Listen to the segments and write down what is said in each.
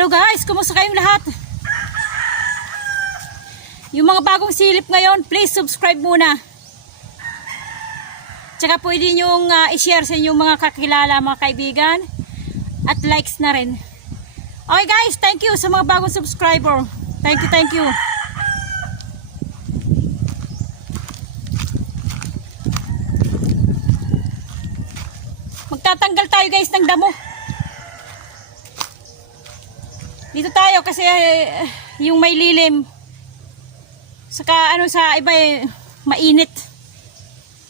Hello guys, kumusta kayong lahat? Yung mga bagong silip ngayon, please subscribe muna. Tsaka pwede nyong ah, i-share sa inyong mga kakilala, mga kaibigan. At likes na rin. Okay guys, thank you sa mga bagong subscriber. Thank you, thank you. Magtatanggal tayo guys ng damo. Dito tayo kasi eh, yung may lilim. Saka ano sa iba eh, mainit.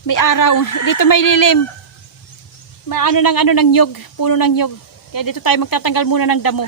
May araw. Dito may lilim. May ano ng ano ng nyog, puno ng nyog. Kaya dito tayo magtatanggal muna ng damo.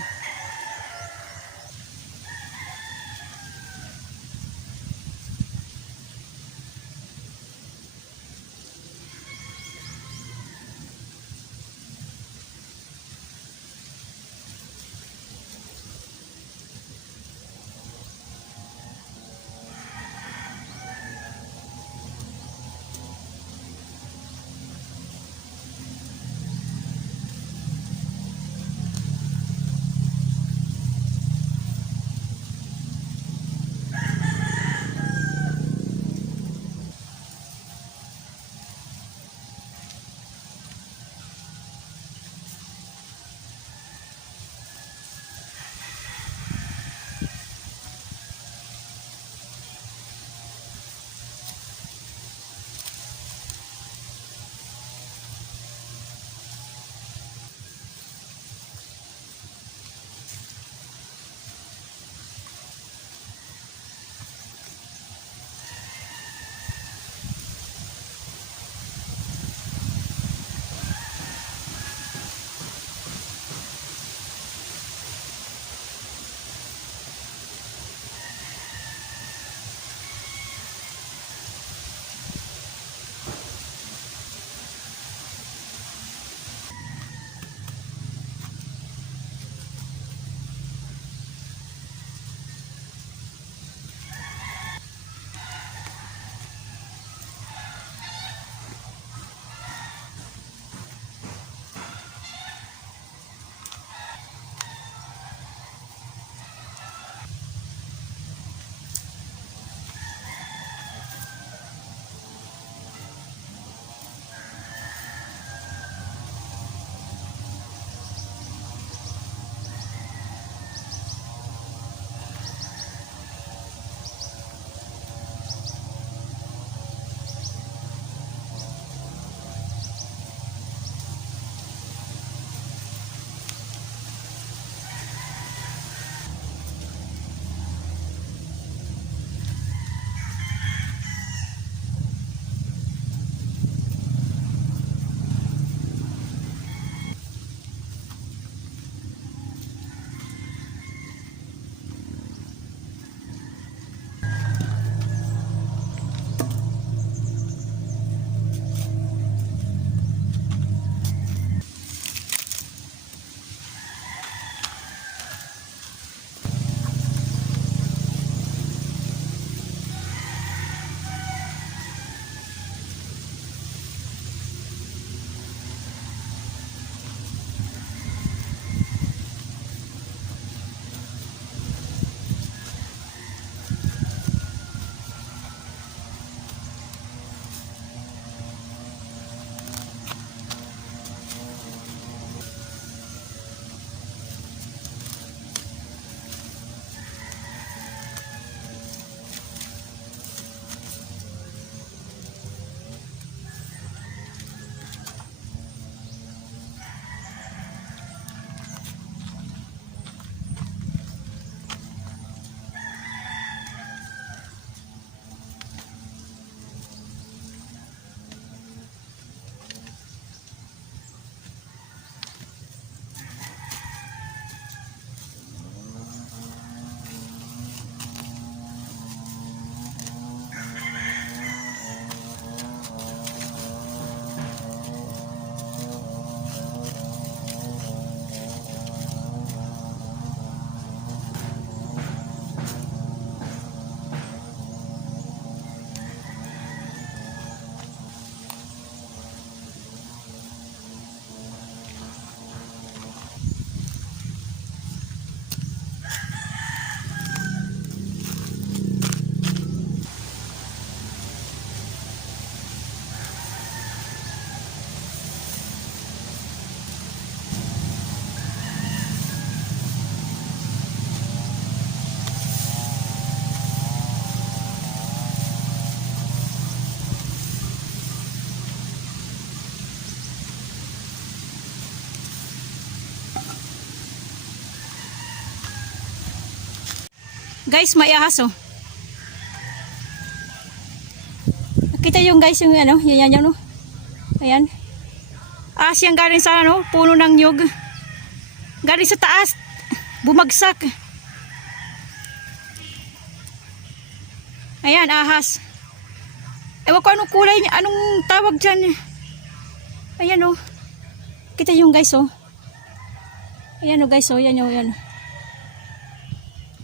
Guys, may ahas oh. Nakita yung guys yung ano, yan yan yan oh. Ayan. Ahas yan galing sa ano, puno ng nyug. Galing sa taas. Bumagsak. Ayan, ahas. Ewan ko anong kulay niya, anong tawag dyan. Ayan oh. Kita yung guys oh. Ayan oh guys oh, yan oh, yan.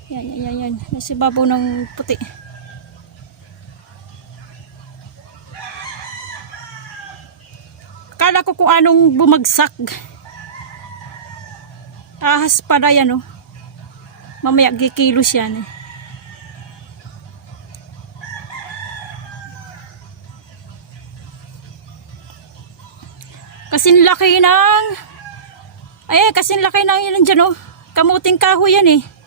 Yan, yan, yan, yan. Nasa babaw ng puti. Akala ko kung anong bumagsak. Ahas pala yan oh. Mamaya gikilos yan eh. Kasing laki ng... Ay, kasing laki ng yun dyan oh. Kamuting kahoy yan eh.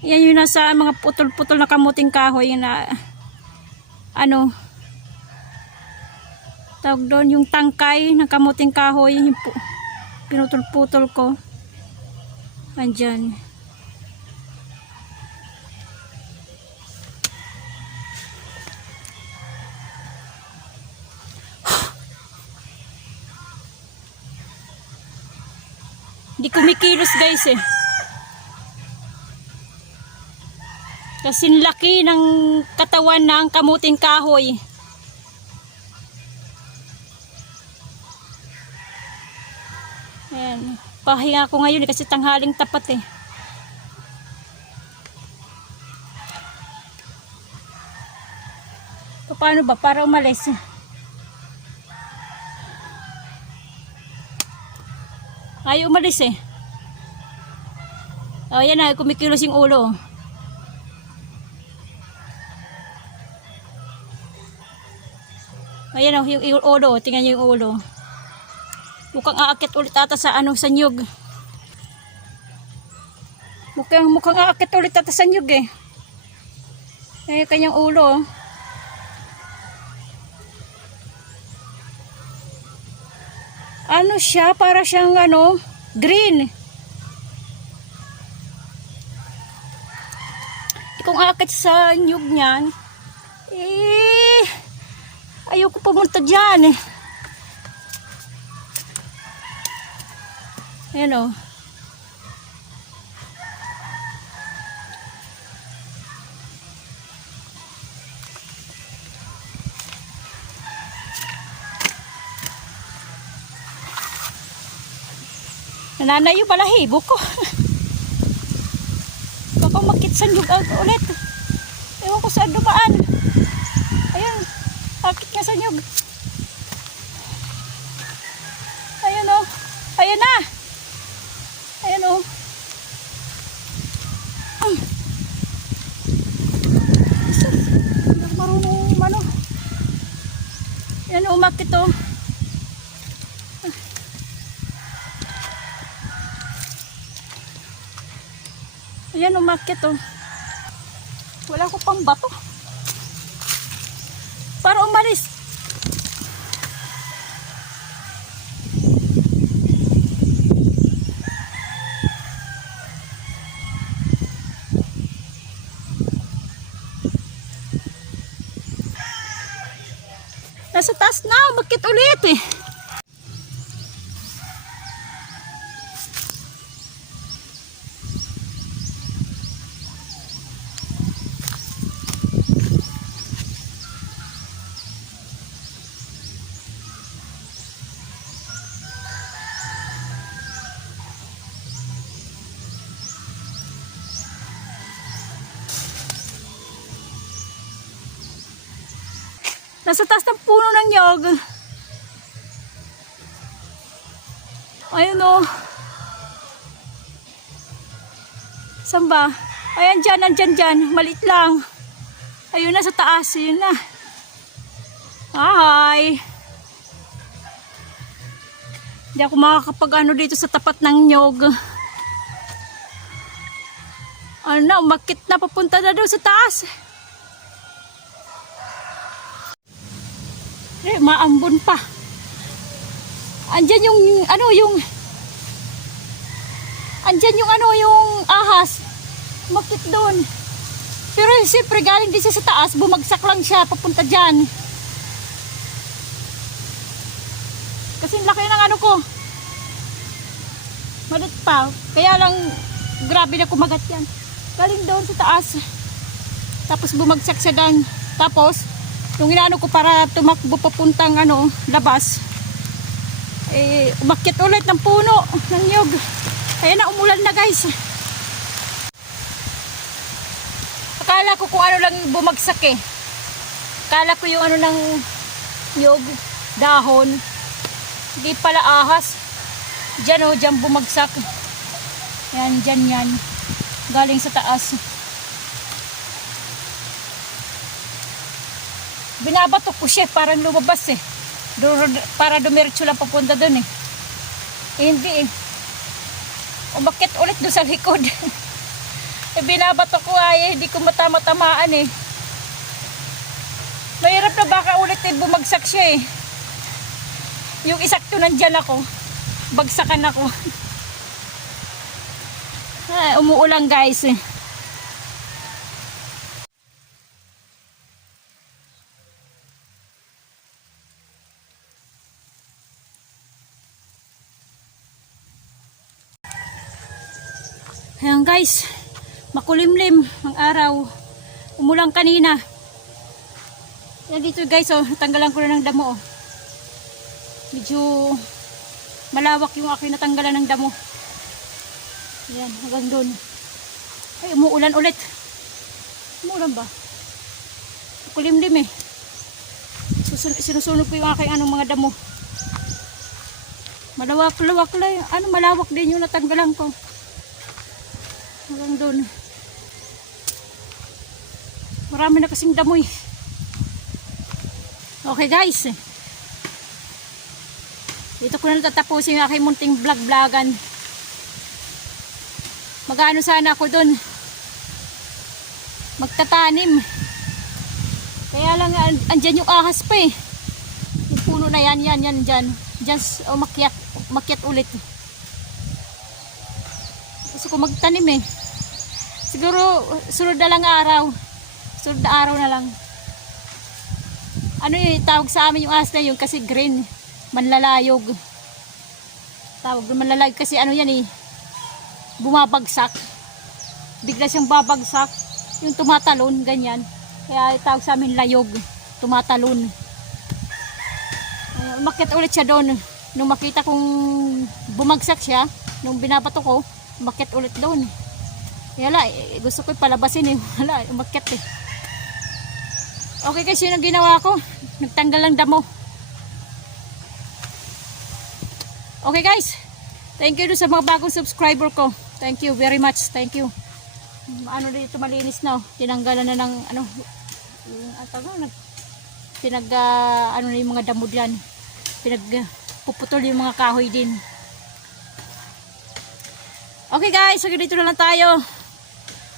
Yan yung nasa mga putol-putol na kamuting kahoy na ano tawag doon yung tangkay ng kamuting kahoy yung pu- pinutol-putol ko. Andyan. Hindi kumikilos guys eh Kasing laki ng katawan ng kamuting kahoy. Ayan. Pahinga ako ngayon eh, kasi tanghaling tapat eh. Paano ba? Para umalis. Ay, umalis eh. Oh, yan na. Kumikilos yung ulo. Ayan o, yung, yung ulo. Tingnan niyo yung ulo. Mukhang aakit ulit ata sa ano, sa nyug. Mukhang, mukhang aakit ulit ata sa nyug eh. Eh, kanyang ulo. oh. Ano siya? Para siyang ano, green. Kung aakit sa nyug niyan, eh, Pumunta dyan eh. Ayan o. Nananayo pala hibo ko. Baka makitsan yung ulit. Ewan ko saan dumaan. Ayun. Akit nga sa nyug. Ayun o. Ayun na. Ayun o. Ay. Sir, Hindi ako marunong ano. Ayun o, umakit o. Ayan, umakit o. Wala ko pang bato para umalis. Nasa taas na, bakit ulit eh? Nasa taas ng puno ng nyog. Ayun o. Saan ba? Ayan dyan, nandyan dyan. Malit lang. Ayun na sa taas. Ayun na. Hi. Hindi ako makakapag ano dito sa tapat ng nyog. Ano na, umakit na papunta na doon sa taas. Eh, maambon pa. Andyan yung, ano, yung, andyan yung, ano, yung ahas. Umakit doon. Pero siyempre galing din siya sa taas, bumagsak lang siya papunta dyan. Kasi laki ng ano ko. Malit pa. Kaya lang, grabe na kumagat yan. Galing doon sa taas. Tapos bumagsak siya doon. Tapos, yung inaano ko para tumakbo papuntang ano, labas. Eh, umakyat ulit ng puno ng niyog. Kaya na umulan na guys. Akala ko kung ano lang bumagsak eh. Akala ko yung ano ng niyog, dahon. Hindi pala ahas. Diyan o, diyan bumagsak. Yan, diyan yan. Galing sa taas. Binabatok ko siya, parang lumabas eh. Para dumiretso lang papunta doon eh. eh. Hindi eh. Umakit ulit doon sa likod. eh, binabatok ko ay eh, hindi ko matama-tamaan eh. Mahirap na baka ulit eh, bumagsak siya eh. Yung isakto nandyan ako. Bagsakan ako. Ay, umuulan guys eh. Guys, makulimlim ang araw. Umulang kanina. Yan dito guys, oh, tanggalan ko na ng damo. Oh. Medyo malawak yung aking natanggalan ng damo. Yan, hanggang doon. Ay, umuulan ulit. Umuulan ba? Makulimlim eh. Susun sinusunog ko yung aking anong mga damo. Malawak-lawak lang. Ano, malawak din yung natanggalan ko. Hanggang doon. Marami na kasing damoy. Okay guys. Dito ko na tatapusin yung aking munting vlog-vlogan. Magano sana ako doon. Magtatanim. Kaya lang an- andyan yung ahas pa eh. Yung puno na yan, yan, yan, dyan. Dyan umakyat, umakyat ulit. Gusto ko magtanim eh. Siguro sunod na lang araw. Sunod na araw na lang. Ano yung tawag sa amin yung ahas na yun kasi green. Manlalayog. Tawag na manlalayog kasi ano yan eh. Bumabagsak. Bigla siyang babagsak. Yung tumatalon, ganyan. Kaya tawag sa amin layog. Tumatalon. Umakyat ulit siya doon. Nung makita kong bumagsak siya, nung binabato ko, umakyat ulit doon. Kaya la, eh, gusto ko palabasin eh. Wala, umakyat eh. Okay guys, yun ang ginawa ko. Nagtanggal ng damo. Okay guys, thank you sa mga bagong subscriber ko. Thank you very much. Thank you. Ano dito malinis na oh. Tinanggalan na ng ano yung atago nag pinag ah, ano na yung mga damo diyan. Pinag ah, puputol yung mga kahoy din. Okay guys, so dito na lang tayo.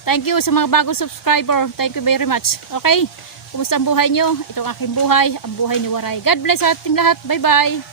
Thank you sa mga bagong subscriber. Thank you very much. Okay? Kumusta ang buhay nyo? Itong aking buhay, ang buhay ni Waray. God bless sa ating lahat. Bye-bye.